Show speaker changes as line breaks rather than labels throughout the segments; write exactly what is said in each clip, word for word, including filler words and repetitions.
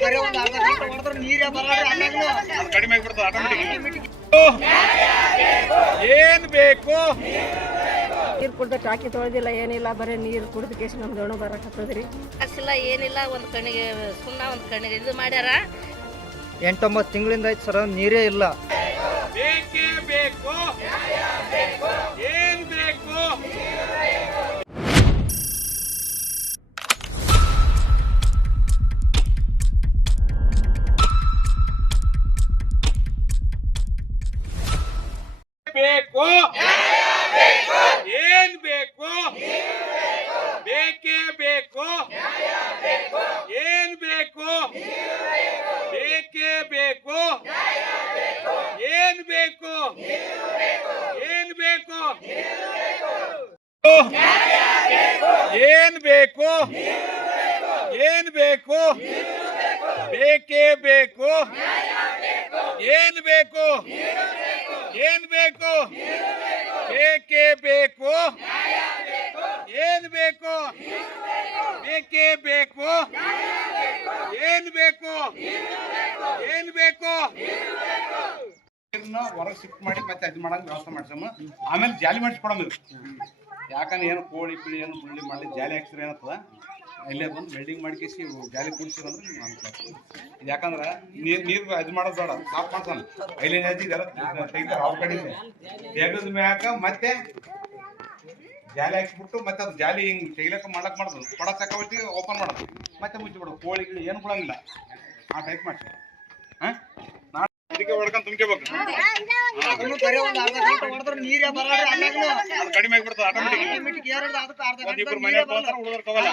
ಕಡಿಮೆ ಏನ್ ಬೇಕು
ನೀರು ಕುಡ್ದು ಟಾಕಿ ತೊಳೆದಿಲ್ಲ ಏನಿಲ್ಲ ಬರೀ ನೀರು ಕುಡ್ದು ಕೇಸಿ ನಮ್ದು ದೊಣ ಬರಕತ್ತದ್ರಿ.
ಹಸಿಲ್ಲ ಏನಿಲ್ಲ ಒಂದು ಕಣ್ಣಿಗೆ ಸುಣ್ಣ ಒಂದು ಕಣ್ಣಿಗೆ ಇದು ಮಾಡ್ಯಾರ.
ಎಂಟೊಂಬತ್ತು ತಿಂಗಳಿಂದ ಆಯ್ತು ಸರ್ ನೀರೇ ಇಲ್ಲ.
ಬೇಕೇ ಬೇಕು ಏನ್ ಬೇಕು ಬೇಕು ಏನ್ ಬೇಕು ಬೇಕೇ ಬೇಕು ಏನ್ ಬೇಕು ಬೇಕೇ ಬೇಕು ಏನ್ ಬೇಕು ಏನ್ ಬೇಕು ಏನ್ ಬೇಕು ಏನ್ ಬೇಕು ಬೇಕೇ ಬೇಕು ಏನ್ ಬೇಕು ಏನ್ ಬೇಕು ಬೇಕೇ ಬೇಕು ಏನ್ ಬೇಕು ಬೇಕೇ ಬೇಕು ಏನ್ ಬೇಕು ಏನ್ ಬೇಕು
ಹೊರಗೆ ಶಿಫ್ಟ್ ಮಾಡಿ ಮತ್ತೆ ಅದು ಮಾಡಂಗ್ ವ್ಯವಸ್ಥೆ ಮಾಡ್ಸಮ್ಮ. ಆಮೇಲೆ ಜಾಲಿ ಮಾಡಿಸ್ಕೊಡೋದು. ಯಾಕಂದ್ರೆ ಏನು ಕೋಳಿ ಪಿಳಿ ಏನು ಬುಳ್ಳಿ ಮಾಡಿ ಜಾಲಿ ಹಾಕ್ಸಿದ್ರೆ ಏನತ್ತದ ಇಲ್ಲೇ ಬಂದು ವೆಲ್ಡಿಂಗ್ ಮಾಡ್ಕೇಸಿ ಜಾಲಿ ಕುಡಿಸಿರಂದ್ರೆ ನೀವು ಅನ್ಕೊಳ್ತೀವಿ. ಇದು ಯಾಕಂದ್ರೆ ನೀರು ನೀರು ಇದು ಮಾಡೋದು ಬೇಡ, ಸಾಫ್ ಮಾಡ್ಸೋಣ. ಐಲೇನು ಹೇಳ್ತಿದ್ದೆಲ್ಲ ತೆಗಿತಾರೆ ಅವ್ರ ಕಡೆಯಿಂದ ತೆಗೆದ ಮ್ಯಾಕ ಮತ್ತೆ ಜಾಲಿ ಹಾಕ್ಸ್ಬಿಟ್ಟು ಮತ್ತೆ ಅದು ಜಾಲಿ ಹಿಂಗೆ ತೆಗಿಲಕ್ಕ ಮಾಡಕ್ ಮಾಡ್ದು ಕೊಡ ತಗೊಳ್ತಿ ಓಪನ್ ಮಾಡೋದು ಮತ್ತೆ ಮುಚ್ಚಿಬಿಡೋದು. ಕೋಳಿ ಗಿಳಿ ಏನು ಕೊಡಂಗಿಲ್ಲ ಆ ಟೈಪ್ ಮಾಡ್ತೀವಿ. ಹಾಂ ಇದಕ್ಕೆ ಹೊಡ್ಕೊಂಡು ತುಂಬ್ಕೋಬೇಕು. ಕಡಿಮೆ ಆಗಿಬಿಡ್ತದೆ ಆಟೋಮೆಟಿಕ್. ಇಬ್ಬರು ಮನೆ ಉಳಿದ್ರೆ ತಗೋಲ್ಲ.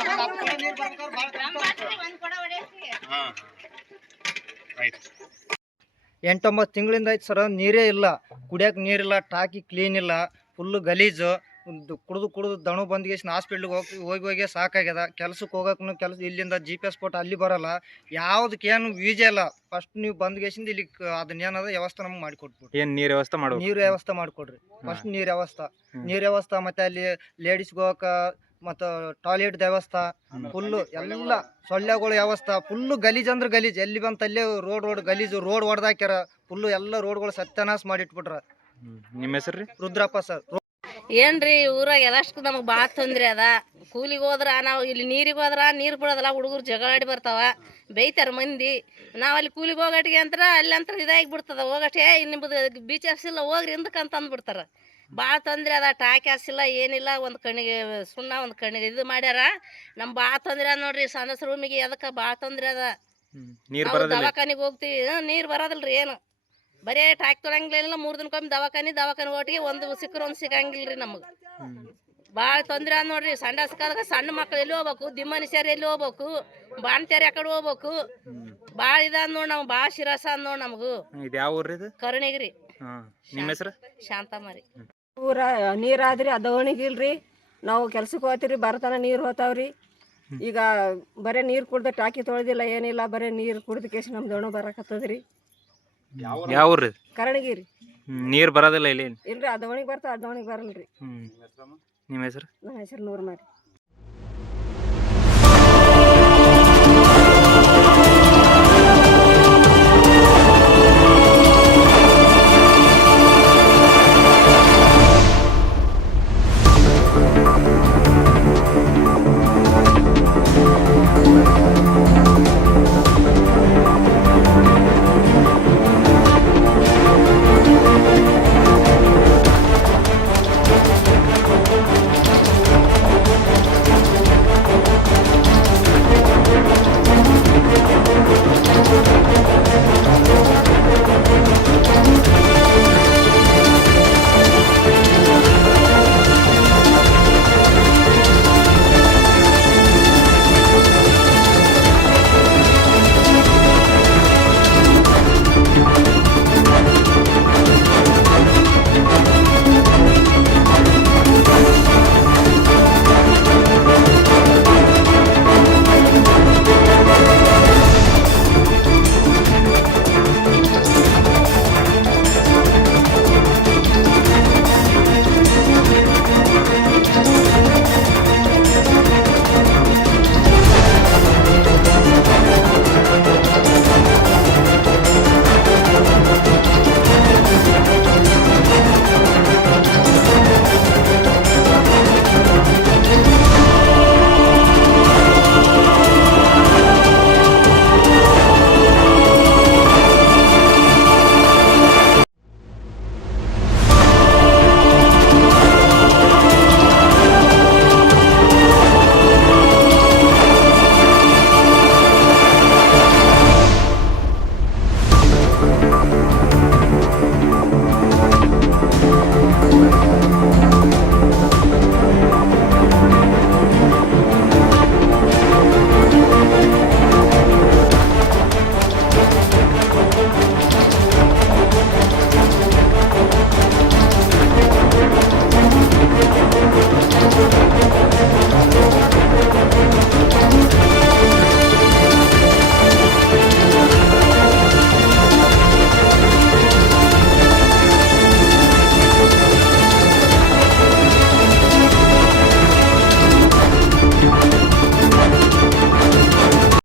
ಎಂಟೊಂಬತ್ತು ತಿಂಗಳಿಂದ ಆಯ್ತು ಸರ್ ನೀರೇ ಇಲ್ಲ. ಕುಡಿಯೋಕೆ ನೀರಿಲ್ಲ, ಟಾಕಿ ಕ್ಲೀನ್ ಇಲ್ಲ, ಫುಲ್ಲು ಗಲೀಜು. ಕುಡಿದು ಕುಡಿದು ದಣು ಬಂದ್ಗೇಸಿನ ಹಾಸ್ಪಿಟ್ಲಿಗೆ ಹೋಗಿ ಹೋಗಿ ಹೋಗಿ ಸಾಕಾಗ್ಯದ. ಕೆಲ್ಸಕ್ಕೆ ಹೋಗೋಕೆ ಕೆಲಸ ಇಲ್ಲಿಂದ ಜಿ ಪಿ ಎಸ್ ಕೊಟ್ಟು ಅಲ್ಲಿ ಬರೋಲ್ಲ. ಯಾವುದಕ್ಕೆ ಏನು ವೀಜೆ ಇಲ್ಲ. ಫಸ್ಟ್ ನೀವು ಬಂದ್ಗೇಸಿಂದ ಇಲ್ಲಿ ಅದನ್ನ ಏನದ ವ್ಯವಸ್ಥೆ ನಮ್ಗೆ ಮಾಡಿಕೊಟ್ಬಿಟ್ಟು
ಏನು ನೀರು ವ್ಯವಸ್ಥೆ ಮಾಡು
ನೀರು ವ್ಯವಸ್ಥೆ ಮಾಡಿಕೊಡ್ರಿ. ಫಸ್ಟ್ ನೀರು ವ್ಯವಸ್ಥೆ ನೀರು ವ್ಯವಸ್ಥೆ ಮತ್ತು ಅಲ್ಲಿ ಲೇಡೀಸ್ಗೆ ಹೋಗಕ್ಕೆ ಮತ್ತು ಟಾಯ್ಲೆಟ್ ವ್ಯವಸ್ಥೆ ಫುಲ್ಲು ಎಲ್ಲ ಸೊಳ್ಳೆಗಳು ವ್ಯವಸ್ಥೆ ಫುಲ್ಲು ಗಲೀಜು ಅಂದ್ರೆ ಗಲೀಜು. ಎಲ್ಲಿ ಬಂತ ಅಲ್ಲೇ ರೋಡ್ ರೋಡ್ ಗಲೀಜು. ರೋಡ್ ಹೊಡೆದಾಕ್ಯಾರ ಫುಲ್ಲು. ಎಲ್ಲ ರೋಡ್ಗಳು ಸತ್ಯನಾಶ ಮಾಡಿಟ್ಬಿಟ್ರ.
ನಿಮ್ಮ ಹೆಸರು ರೀ?
ರುದ್ರಪ್ಪ ಸರ್.
ಏನ್ರಿ ಊರಾಗ ಎಲ್ಲಷ್ಟು ನಮಗೆ ಭಾಳ ತೊಂದರೆ ಅದ. ಕೂಲಿಗೆ ಹೋದ್ರ ನಾವು ಇಲ್ಲಿ ನೀರಿಗೆ ಹೋದ್ರ ನೀರು ಬಿಡೋದಲ್ಲ, ಹುಡುಗರು ಜಗಳಾಡಿ ಬರ್ತಾವ, ಬೈತಾರ ಮಂದಿ. ನಾವು ಅಲ್ಲಿ ಕೂಲಿಗೆ ಹೋಗಟ್ಟಿಗೆ ಅಂತ ಅಲ್ಲಿ ಅಂತ ಇದಾಗಿ ಬಿಡ್ತದ. ಹೋಗಟ್ಟೆ ನಿಮ್ಮದು ಬೀಚ್ ಹಸಿಲ್ಲ ಹೋಗ್ರಿ ಹಿಂದಕ್ಕೆ ಅಂತ ಅಂದ್ಬಿಡ್ತಾರೆ. ಭಾಳ ತೊಂದರೆ ಅದ. ಟಾಕಿ ಹಸಿಲ್ಲ ಏನಿಲ್ಲ, ಒಂದು ಕಣ್ಣಿಗೆ ಸುಣ್ಣ ಒಂದು ಕಣ್ಣಿಗೆ ಇದು ಮಾಡ್ಯಾರ. ನಮ್ಗೆ ಭಾಳ ತೊಂದರೆ ಅದ ನೋಡ್ರಿ. ಸಣ್ಣ ರೂಮಿಗೆ ಅದಕ್ಕೆ ಭಾಳ ತೊಂದರೆ ಅದ. ದವಾಖಾನಿಗೆ ಹೋಗ್ತೀವಿ, ನೀರು ಬರೋದಿಲ್ರಿ ಏನು. ಬರೇ ಟಾಕಿ ತೊಳಂಗಿಲ್ಲ. ಮೂರು ದಿನಕ್ಕೊಮ್ಮೆ ದವಾಖಾನೆ ದವಾಖಾನೆ ಒಟ್ಟಿಗೆ ಒಂದು ಸಿಕ್ಕರು ಒಂದು ಸಿಗಂಗಿಲ್ಲ ರೀ ನಮಗೆ. ಭಾಳ ತೊಂದರೆ ಅದ ನೋಡ್ರಿ. ಸಂಡಾಸ್ಕಾದಾಗ ಸಣ್ಣ ಮಕ್ಳು ಎಲ್ಲಿ ಹೋಗ್ಬೇಕು, ದಿಮ್ಮನಿಸ್ಯಾರ ಎಲ್ಲಿ ಹೋಗ್ಬೇಕು, ಬಾಣ್ತ್ಯಾರ ಯಾಕಡೆ ಹೋಗ್ಬೇಕು. ಭಾಳ ಇದ ನೋಡಿ ನಮ್ಗೆ ಭಾಳ ಶಿರಸ ಅದ ನೋಡಿ ನಮಗೂ.
ಇದು ಯಾವ ಊರು ಇದು?
ಕರುಣಿಗ್ರಿ.
ನಿಮ್ಮ ಹೆಸರು?
ಶಾಂತಮ್ಮರಿ.
ಊರ ನೀರಾದ್ರಿ ಅದವಣಿಗಿಲ್ರಿ. ನಾವು ಕೆಲ್ಸಕ್ಕೆ ಹೋಗ್ತೀರಿ, ಬರ್ತಾನ ನೀರು ಹೋತಾವ್ರಿ. ಈಗ ಬರೀ ನೀರು ಕುಡ್ದು ಟಾಕಿ ತೊಳೆದಿಲ್ಲ ಏನಿಲ್ಲ, ಬರೀ ನೀರು ಕುಡ್ದು ಕೇಸಿ ನಮ್ದು ದೊಣ ಬರಕತ್ತದ್ರಿ.
ಯಾವ ಊರು?
ಕರಣಗಿರಿ.
ನೀರು ಬರೋದಿಲ್ಲ ಇಲ್ಲಿ?
ಇಲ್ರಿ, ಅದವಣಿಗೆ ಬರ್ತಾವ, ಅದವಣಿಗೆ ಬರಲ್ರಿ.
ನಿಮ್ಮ ಹೆಸರು?
ನನ್ನ ಹೆಸರು ನೂರ್ ಮಾರಿ.